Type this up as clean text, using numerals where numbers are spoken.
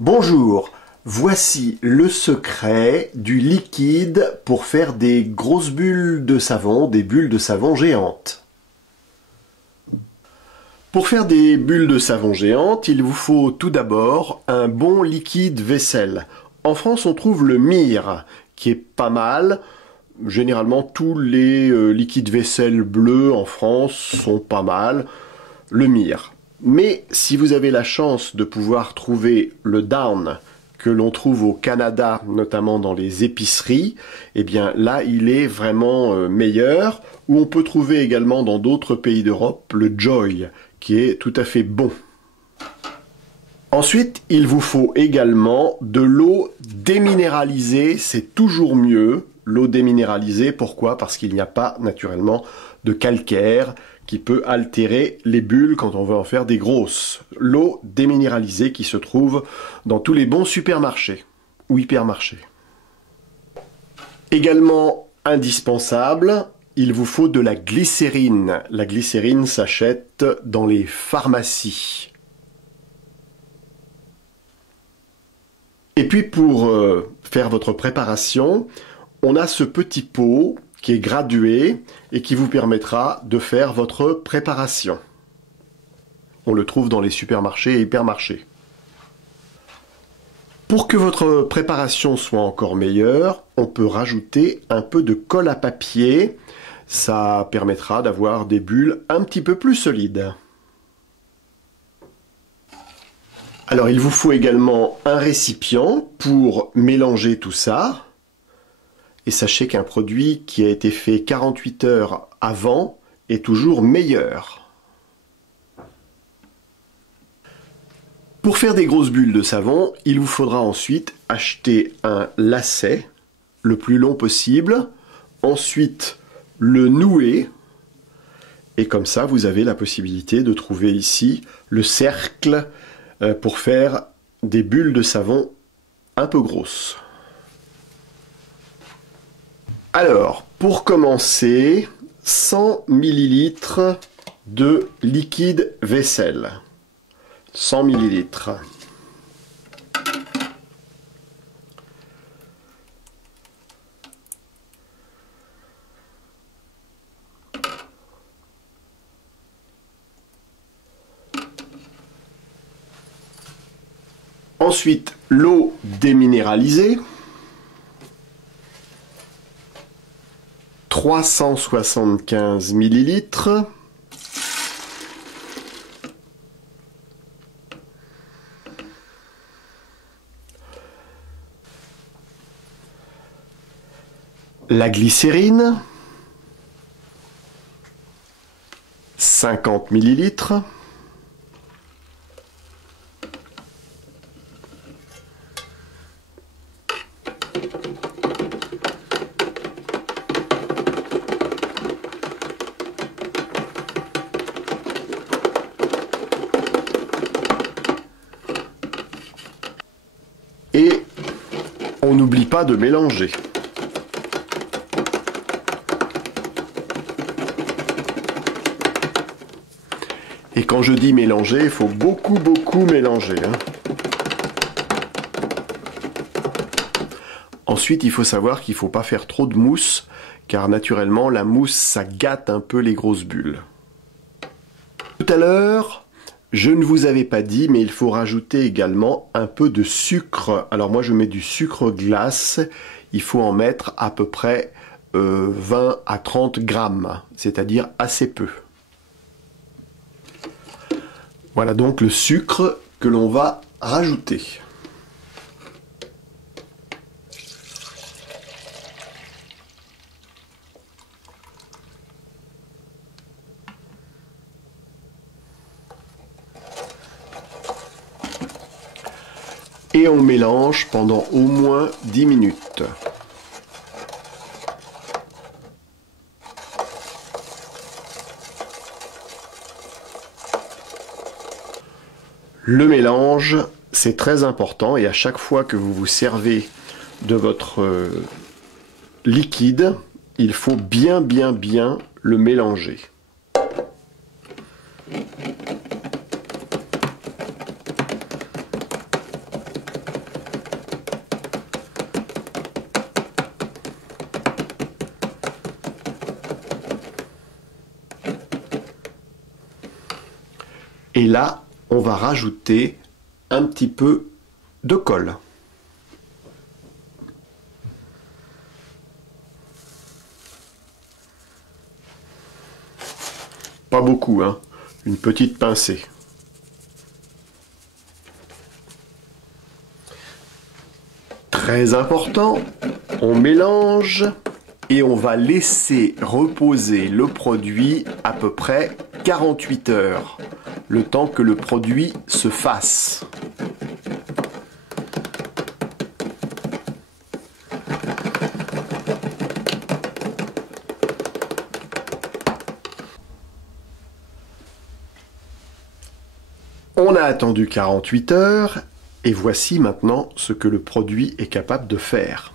Bonjour, voici le secret du liquide pour faire des grosses bulles de savon, des bulles de savon géantes. Pour faire des bulles de savon géantes, il vous faut tout d'abord un bon liquide vaisselle. En France, on trouve le Mire, qui est pas mal. Généralement, tous les liquides vaisselle bleus en France sont pas mal. Le Mire. Mais si vous avez la chance de pouvoir trouver le Down que l'on trouve au Canada, notamment dans les épiceries, eh bien là il est vraiment meilleur. Ou on peut trouver également dans d'autres pays d'Europe le Joy, qui est tout à fait bon. Ensuite, il vous faut également de l'eau déminéralisée, c'est toujours mieux. L'eau déminéralisée, pourquoi? Parce qu'il n'y a pas naturellement de calcaire qui peut altérer les bulles quand on veut en faire des grosses. L'eau déminéralisée qui se trouve dans tous les bons supermarchés ou hypermarchés. Également indispensable, il vous faut de la glycérine. La glycérine s'achète dans les pharmacies. Et puis pour faire votre préparation, on a ce petit pot qui est gradué et qui vous permettra de faire votre préparation. On le trouve dans les supermarchés et hypermarchés. Pour que votre préparation soit encore meilleure, on peut rajouter un peu de colle à papier. Ça permettra d'avoir des bulles un petit peu plus solides. Alors il vous faut également un récipient pour mélanger tout ça. Et sachez qu'un produit qui a été fait 48 heures avant est toujours meilleur. Pour faire des grosses bulles de savon, il vous faudra ensuite acheter un lacet le plus long possible, ensuite le nouer, et comme ça vous avez la possibilité de trouver ici le cercle pour faire des bulles de savon un peu grosses. Alors, pour commencer, 100 ml de liquide vaisselle. 100 ml. Ensuite, l'eau déminéralisée. 375 ml. La glycérine. 50 ml. Et on n'oublie pas de mélanger. Et quand je dis mélanger, il faut beaucoup mélanger. Ensuite, il faut savoir qu'il ne faut pas faire trop de mousse, car naturellement, la mousse, ça gâte un peu les grosses bulles. Tout à l'heure, je ne vous avais pas dit, mais il faut rajouter également un peu de sucre. Alors moi, je mets du sucre glace. Il faut en mettre à peu près 20 à 30 grammes, c'est-à-dire assez peu. Voilà donc le sucre que l'on va rajouter. Et on mélange pendant au moins 10 minutes. Le mélange, c'est très important et à chaque fois que vous vous servez de votre liquide, il faut bien le mélanger. Et là, on va rajouter un petit peu de colle. Pas beaucoup, hein, une petite pincée. Très important, on mélange et on va laisser reposer le produit à peu près 48 heures, le temps que le produit se fasse. On a attendu 48 heures et voici maintenant ce que le produit est capable de faire.